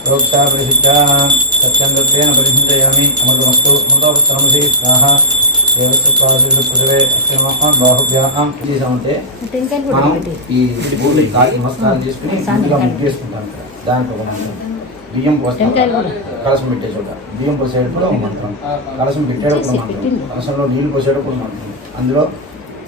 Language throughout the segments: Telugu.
ప్రోక్తా పరిశుద్ధా సత్యం దత్తేన పరిశుద్ధయామి అమృతమస్తు అమృతోత్తరమసి స్వాహ దేవస్థాసు పృథివే అక్షరమహం మనం ఈ భూమి కాకి నమస్కారం చేసుకుని ముందుగా ముగ్గు వేసుకుంటాం ఒక మంత్రం బియ్యం పోస్తాం కూడా. కలసం పెట్టే చోట బియ్యం పోసేటప్పుడు ఒక మంత్రం కలసం పెట్టేటప్పుడు మంత్రం పెట్టిండు. కలసంలో నీళ్ళు పోసేటప్పుడు మంత్రం అందులో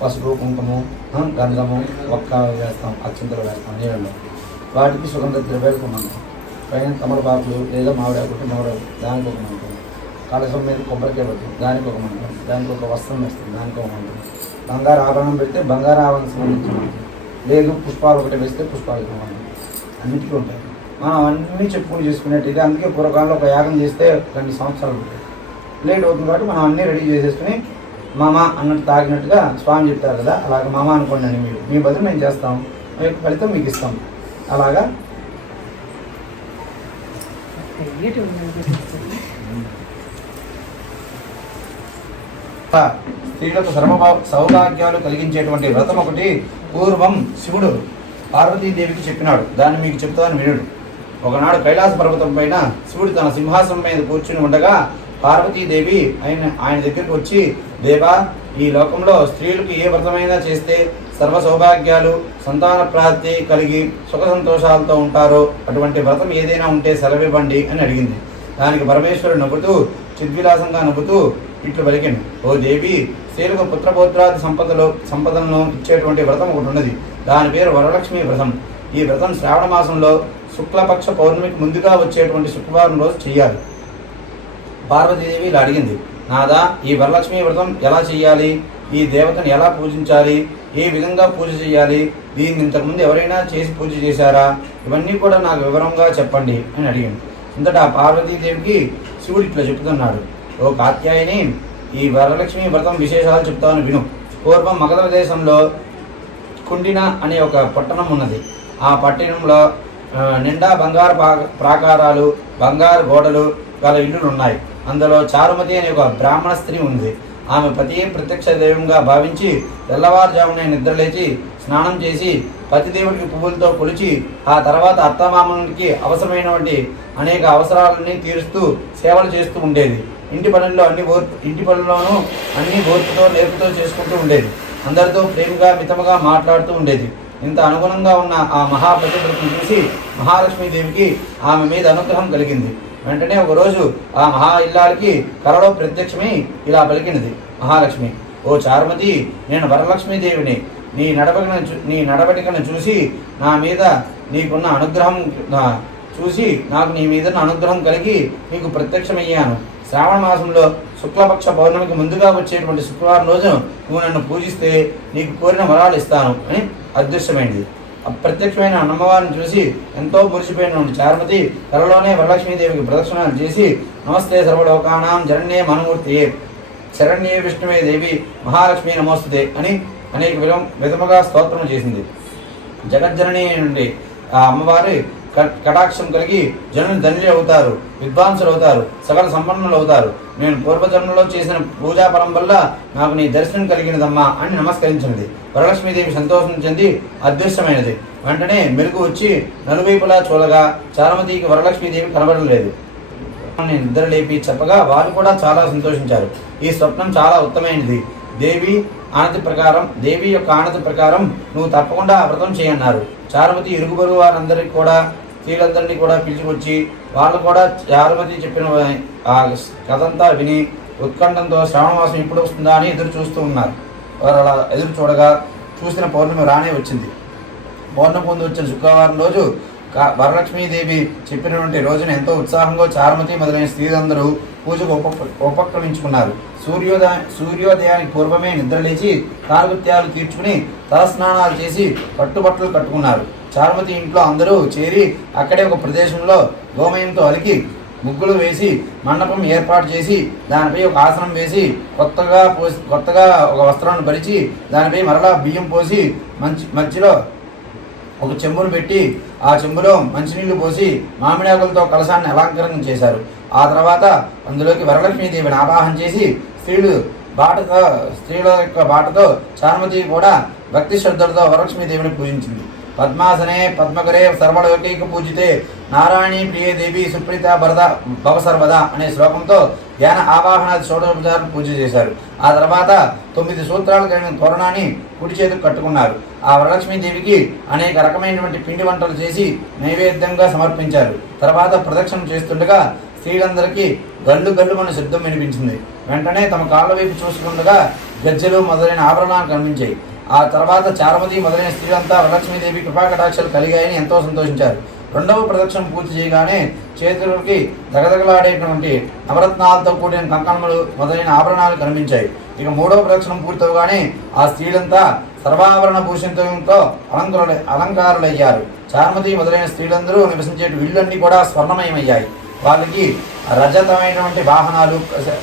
పసుపు కుంకుమ గంధము ఒక్క వేస్తాం అత్యంతలు వేస్తాం నీళ్ళలో వాటికి సుగంధ ద్రవ్యాలకు ఒక పైన పైన తమలపాకులు లేదా మామిడాకులు మామిడాకు దానికి ఒక మంత్రం. కలసం మీద కొబ్బరికాయ పెడతాం దానికి ఒక మంత్రం. దానికి ఒక వస్త్రం వేస్తుంది దానికి ఒక మంత్రం. బంగారు ఆభరణం పెడితే బంగారు ఆభరణం సంబంధించిన మంత్రం. లేదు పుష్పాలు ఒకటి వేస్తే పుష్పాలకు మంత్రం. అన్నిటికీ ఉంటాయి. మనం అన్నీ చెప్పుకుని చేసుకునేట్టు అందుకే పూర్వకాలంలో ఒక యాగం చేస్తే రెండు సంవత్సరాలు ఉంటాయి. లేట్ అవుతుంది కాబట్టి మనం అన్నీ రెడీ చేసేసుకుని మామ అన్నట్టు తాగినట్టుగా స్వామి చెప్తారు కదా అలాగే మామ అనుకోండి అని మీరు. మీ బదులు మేము చేస్తాం. మీ యొక్క ఫలితం మీకు ఇస్తాం. అలాగా? స్త్రీలకు సర్వ సౌభాగ్యాలు కలిగించేటువంటి వ్రతం ఒకటి పూర్వం శివుడు పార్వతీదేవికి చెప్పినాడు. దాన్ని మీకు చెప్తాను వినుడు. ఒకనాడు కైలాస పర్వతం పైన శివుడు తన సింహాసనం మీద కూర్చుని ఉండగా పార్వతీదేవి ఆయన ఆయన దగ్గరికి వచ్చి దేవా ఈ లోకంలో స్త్రీలకు ఏ వ్రతమైనా చేస్తే సర్వ సౌభాగ్యాలు సంతాన ప్రాప్తి కలిగి సుఖ సంతోషాలతో ఉంటారో అటువంటి వ్రతం ఏదైనా ఉంటే సెలవివ్వండి అని అడిగింది. దానికి పరమేశ్వరుడు నవ్వుతూ చిద్విలాసంగా నవ్వుతూ ఇట్లు పలికిండు. ఓ దేవి స్త్రీలకు పుత్రపోత్రాది సంపదలు సంపదలను ఇచ్చేటువంటి వ్రతం ఒకటి ఉన్నది. దాని పేరు వరలక్ష్మి వ్రతం. ఈ వ్రతం శ్రావణ మాసంలో శుక్లపక్ష పౌర్ణమికి ముందుగా వచ్చేటువంటి శుక్రవారం రోజు చేయాలి పార్వతీదేవి ఇలా అడిగింది. నాదా ఈ వరలక్ష్మి వ్రతం ఎలా చేయాలి ఈ దేవతను ఎలా పూజించాలి? ఏ విధంగా పూజ చేయాలి? దీన్ని ఇంతకుముందు ఎవరైనా చేసి పూజ చేశారా? ఇవన్నీ కూడా నాకు వివరంగా చెప్పండి అని అడిగింది ఇంతటా పార్వతీదేవికి శివుడు ఇట్లా చెప్తున్నాడు. ఓ కాత్యాయని ఈ వరలక్ష్మి వ్రతం విశేషాలు చెప్తాను విను. పూర్వం మగధ దేశంలో కుండిన అనే ఒక పట్టణం ఉన్నది. ఆ పట్టణంలో నిండా బంగారు ప్రాకారాలు బంగారు గోడలు గల ఇల్లులు ఉన్నాయి. అందులో చారుమతి అనే ఒక బ్రాహ్మణ స్త్రీ ఉంది ఆమె పతి ప్రత్యక్ష దైవంగా భావించి తెల్లవారుజామునే నిద్రలేచి స్నానం చేసి పతిదేవుడికి పువ్వులతో కొలిచి ఆ తర్వాత అత్తమామలకి అవసరమైనటువంటి అనేక అవసరాలని తీరుస్తూ సేవలు చేస్తూ ఉండేది. ఇంటి పనుల్లో అన్ని ఓర్పు ఇంటి పనుల్లోనూ అన్ని ఓర్పుతో నేర్పుతో చేసుకుంటూ ఉండేది. అందరితో ప్రేమగా మితముగా మాట్లాడుతూ ఉండేది. ఇంత అనుగుణంగా ఉన్న ఆ మహాప్రతిపతిని చూసి మహాలక్ష్మీదేవికి ఆమె మీద అనుగ్రహం కలిగింది. వెంటనే ఒకరోజు ఆ మహా ఇల్లాలకి కలలో ప్రత్యక్షమై ఇలా పలికినది. మహాలక్ష్మి ఓ చారుమతి నేను వరలక్ష్మీదేవిని. నీ నడవడికను చూ- నీ నడవడికను చూసి నా మీద నీకున్న అనుగ్రహం నా- చూసి నాకు నీ మీద ఉన్న అనుగ్రహం కలిగి నీకు ప్రత్యక్షమయ్యాను. శ్రావణ మాసంలో శుక్లపక్ష పౌర్ణమికి ముందుగా వచ్చేటువంటి శుక్రవారం రోజు నువ్వు నన్ను పూజిస్తే నీకు కోరిన వరాలు ఇస్తాను అని అదృశ్యమైనది. అప్రత్యక్షమైన అమ్మవారిని చూసి ఎంతో మురిసిపోయిన చారుమతి త్వరలోనే వరలక్ష్మీదేవికి ప్రదక్షిణాలు చేసి నమస్తే సర్వలోకానాం జరణ్యే మనుమూర్తియే శరణ్యే విష్ణువే దేవి మహాలక్ష్మి నమోస్తుతే అని అనేక విధం విధముగా స్తోత్రం చేసింది. జగజ్జనని నుండి ఆ అమ్మవారి కటాక్షం కలిగి జనులు ధన్యులు అవుతారు విద్వాంసులు అవుతారు సకల సంపన్నులు అవుతారు. నేను పూర్వజన్మలో చేసిన పూజా పరం వల్ల నాకు నీ దర్శనం కలిగినదమ్మా అని నమస్కరించినది. వరలక్ష్మీదేవి సంతోషం చెంది అదృశ్యమైనది. వెంటనే మెరుగు వచ్చి నలువైపులా చూడగా చారమతికి వరలక్ష్మీదేవి కనబడలేదు నేను నిద్ర లేపి చెప్పగా వారు కూడా చాలా సంతోషించారు. ఈ స్వప్నం చాలా ఉత్తమైనది దేవి ఆనతి ప్రకారం దేవి యొక్క ఆనతి ప్రకారం నువ్వు తప్పకుండా ఆ వ్రతం చేయన్నారు. చారుమతి ఇరుగు వారందరికీ కూడా స్త్రీలందరినీ కూడా పిలిచికొచ్చి వాళ్ళు కూడా చారుమతి చెప్పిన ఆ కథంతా విని ఉత్కంఠంతో శ్రావణమాసం ఇప్పుడు వస్తుందా అని ఎదురు చూస్తూ ఉన్నారు. వారు అలా ఎదురు చూడగా చూసిన పౌర్ణమి రానే వచ్చింది. పౌర్ణమి ముందు వచ్చిన శుక్రవారం రోజు కా- వరలక్ష్మీదేవి చెప్పినటువంటి రోజున ఎంతో ఉత్సాహంగా చారుమతి మొదలైన స్త్రీలందరూ పూజకు ఉప ఉపక్రమించుకున్నారు. సూర్యోదయ సూర్యోదయానికి పూర్వమే నిద్రలేచి కాలకృత్యాలు తీర్చుకుని తలస్నానాలు చేసి పట్టుబట్టలు కట్టుకున్నారు. చారుమతి ఇంట్లో అందరూ చేరి అక్కడే ఒక ప్రదేశంలో గోమయంతో అలికి ముగ్గులు వేసి మండపం ఏర్పాటు చేసి దానిపై ఒక ఆసనం వేసి కొత్తగా పోసి కొత్తగా ఒక వస్త్రాన్ని పరిచి దానిపై మరలా బియ్యం పోసి మంచి మధ్యలో ఒక చెంబును పెట్టి ఆ చెంబులో మంచినీళ్ళు పోసి మామిడాకులతో కలశాన్ని అలంకరణ చేశారు. ఆ తర్వాత అందులోకి వరలక్ష్మీదేవిని ఆవాహన చేసి స్త్రీలు బాటతో స్త్రీల యొక్క బాటతో చానుమతి కూడా భక్తి శ్రద్ధలతో వరలక్ష్మీదేవిని పూజించింది. పద్మాసనే పద్మకరే సర్వలోకైక పూజితే నారాయణీ ప్రియదేవి సుప్రీత భరద భవ సర్వదా అనే శ్లోకంతో ధ్యాన ఆవాహన షోడోపచారం పూజ చేశారు. ఆ తర్వాత తొమ్మిది సూత్రాలు కలిగిన తోరణాన్ని కుడి చేతికి కట్టుకున్నారు. ఆ వరలక్ష్మీదేవికి అనేక రకమైనటువంటి పిండి వంటలు చేసి నైవేద్యంగా సమర్పించారు. తర్వాత ప్రదక్షిణ చేస్తుండగా స్త్రీలందరికీ గల్లు గల్లు మన శబ్దం వినిపించింది. వెంటనే తమ కాళ్ళ వైపు చూసుకుండగా గజ్జెలు మొదలైన ఆభరణాలు కనిపించాయి. ఆ తర్వాత చారమతి మొదలైన స్త్రీలంతా వరలక్ష్మీదేవి కృపాకటాక్షలు కలిగాయని ఎంతో సంతోషించారు. రెండవ ప్రదక్షిణ పూర్తి చేయగానే చేతులకి దగదగలాడేటువంటి నవరత్నాలతో కూడిన కంకణములు మొదలైన ఆభరణాలు కనిపించాయి. ఇక మూడవ ప్రదక్షిణం పూర్తవగానే ఆ స్త్రీలంతా సర్వాభరణ భూషితంతో అలంకరుల అలంకారులయ్యారు. చార్మతి మొదలైన స్త్రీలందరూ నివసించే ఇళ్ళన్నీ కూడా స్వర్ణమయమయ్యాయి. వాళ్ళకి రజతమైనటువంటి వాహనాలు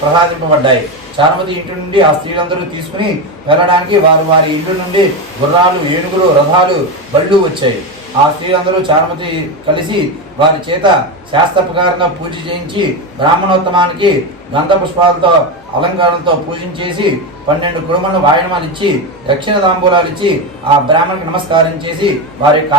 ప్రసాదింపబడ్డాయి. చారుమతి ఇంటి నుండి ఆ స్త్రీలందరూ తీసుకుని వెళ్ళడానికి వారు వారి ఇల్లు నుండి గుర్రాలు ఏనుగులు రథాలు బళ్ళు వచ్చాయి. ఆ స్త్రీలందరూ చారుమతి కలిసి వారి చేత శాస్త్రప్రకారంగా పూజ చేయించి బ్రాహ్మణోత్తమానికి గంధ పుష్పాలతో అలంకారంతో పూజించేసి పన్నెండు కుడుమలను వాయనమాలు ఇచ్చి దక్షిణ తాంబూలాలు ఇచ్చి ఆ బ్రాహ్మణికి నమస్కారం చేసి వారి యొక్క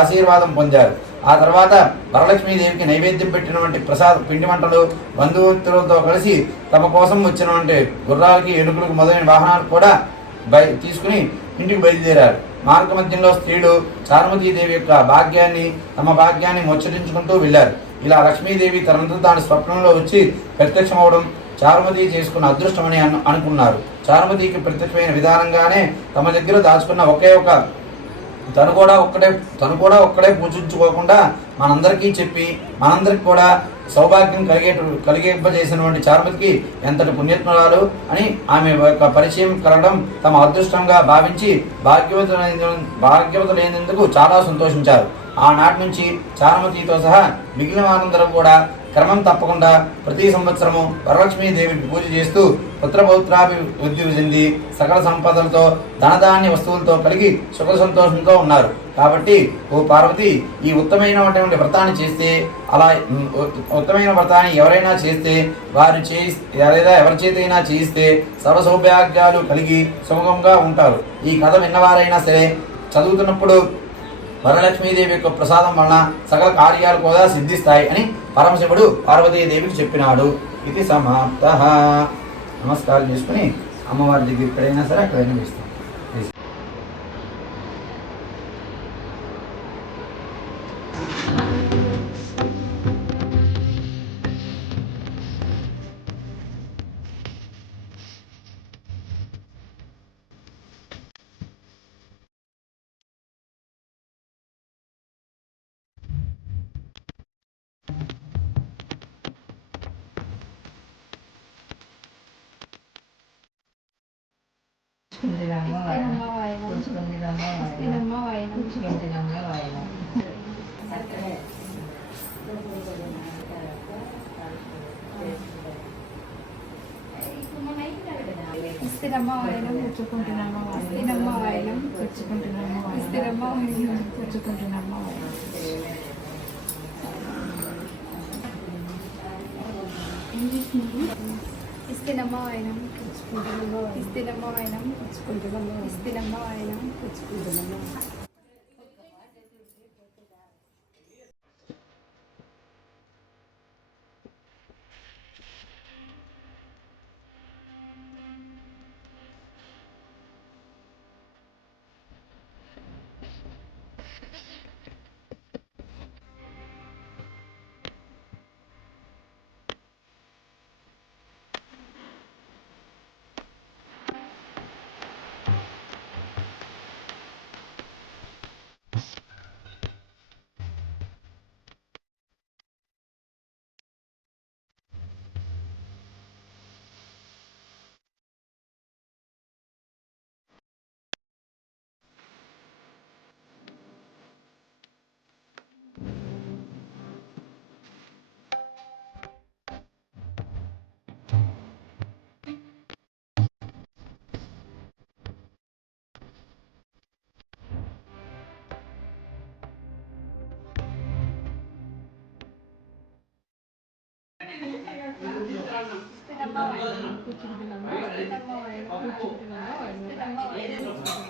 ఆశీర్వాదం పొందారు. ఆ తర్వాత వరలక్ష్మీదేవికి నైవేద్యం పెట్టినటువంటి ప్రసాద్ పిండి వంటలు బంధుమిత్రులతో కలిసి తమ కోసం వచ్చినటువంటి గుర్రాలకి ఎలుకలకు మొదలైన వాహనాలు కూడా బయ తీసుకుని ఇంటికి బయలుదేరారు. మార్గ మధ్యంలో స్త్రీలు చారుమతీదేవి యొక్క భాగ్యాన్ని తమ భాగ్యాన్ని ముచ్చరించుకుంటూ వెళ్ళారు. ఇలా లక్ష్మీదేవి తనంతా తాను స్వప్నంలో వచ్చి ప్రత్యక్షమవడం చారుమతి చేసుకున్న అదృష్టమని అను అనుకున్నారు. చారుమతికి ప్రత్యక్షమైన విధానంగానే తమ దగ్గర దాచుకున్న ఒకే ఒక తను కూడా ఒక్కడే తను కూడా ఒక్కడే పూజించుకోకుండా మనందరికీ చెప్పి మనందరికి కూడా సౌభాగ్యం కలిగే కలిగింపజేసినటువంటి చార్మతికి ఎంతటి పుణ్యత్మరాలు అని ఆమె యొక్క పరిచయం కలగడం తమ అదృష్టంగా భావించి భాగ్యవతులైన భాగ్యవతులైనందుకు చాలా సంతోషించారు. ఆనాటి నుంచి చారుమతితో సహా మిగిలిన వారందరం కూడా క్రమం తప్పకుండా ప్రతి సంవత్సరము వరలక్ష్మీదేవికి పూజ చేస్తూ పుత్రపౌత్రాభివృద్ధి చెంది సకల సంపదలతో ధనధాన్య వస్తువులతో కలిగి సుఖ సంతోషంతో ఉన్నారు. కాబట్టి ఓ పార్వతి ఈ ఉత్తమైనటువంటి వ్రతాన్ని చేస్తే అలా ఉత్తమైన వ్రతాన్ని ఎవరైనా చేస్తే వారు చేయి లేదా ఎవరి చేతైనా చేయిస్తే సర్వ సౌభాగ్యాలు కలిగి సుఖంగా ఉంటారు. ఈ కథ విన్నవారైనా సరే చదువుతున్నప్పుడు వరలక్ష్మీదేవి యొక్క ప్రసాదం వలన సకల కార్యాలు కూడా సిద్ధిస్తాయి అని పరమశివుడు పార్వతీదేవికి చెప్పినాడు. ఇది సమాప్త. నమస్కారం చేసుకుని అమ్మవారి దగ్గర ఎక్కడైనా సరే అక్కడైనా వేస్తాం కూర్చుకుందిరమ్మ వాయనం కూర్చుకుందిరమ్మ వాయనం కూర్చుకుందిరమ్మ వాయనం స్థిరమ్మ వాయనం పుచ్చుకుంటున్నామ్మ స్థిరమ్మ వాయనం పుచ్చుకుంటున్నామ్మ స్థిరమ్మ వాయనం పుచ్చుకుంటున్నామ్మ వాయనం ఇస్తినమ్మ వాయనం పుచ్చుకుంటున్నామ్మ ఇస్తినమ్మ వాయనం పుచ్చుకుంటున్నామ్మ ఇస్తినమ్మ వాయనం పుచ్చుకుంటున్నామ్మ 그 준비는 안 나와요. 그 준비는 안 나와요. 그 준비는 안 나와요.